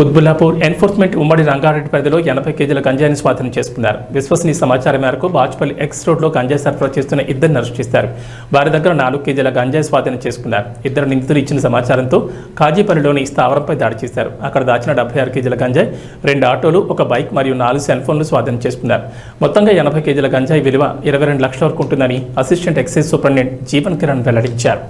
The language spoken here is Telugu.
కుత్బుల్లాపూర్ ఎన్ఫోర్స్మెంట్ ఉమ్మడి రంగారెడ్డి పరిధిలో 80 కేజీల గంజాయిని స్వాధీనం చేసుకున్నారు. విశ్వసనీయ సమాచారం మేరకు బాచ్పల్లి ఎక్స్ రోడ్లో గంజాయి సరఫరా చేస్తున్న ఇద్దరిని అరెస్ట్ చేశారు. వారి దగ్గర 4 కేజీల గంజాయి స్వాధీనం చేసుకున్నారు. ఇద్దరు నిందితులు ఇచ్చిన సమాచారంతో కాజీపల్లిలోని స్థావరంపై దాడి చేశారు. అక్కడ దాచిన 76 కేజీల గంజాయి, 2 ఆటోలు, ఒక బైక్ మరియు 4 సెల్ ఫోన్లు స్వాధీనం చేసుకున్నారు. మొత్తంగా 80 కేజీల గంజాయి విలువ 22 లక్షల వరకు ఉంటుందని assistant excise superintendent Jeevan Kiran వెల్లడించారు.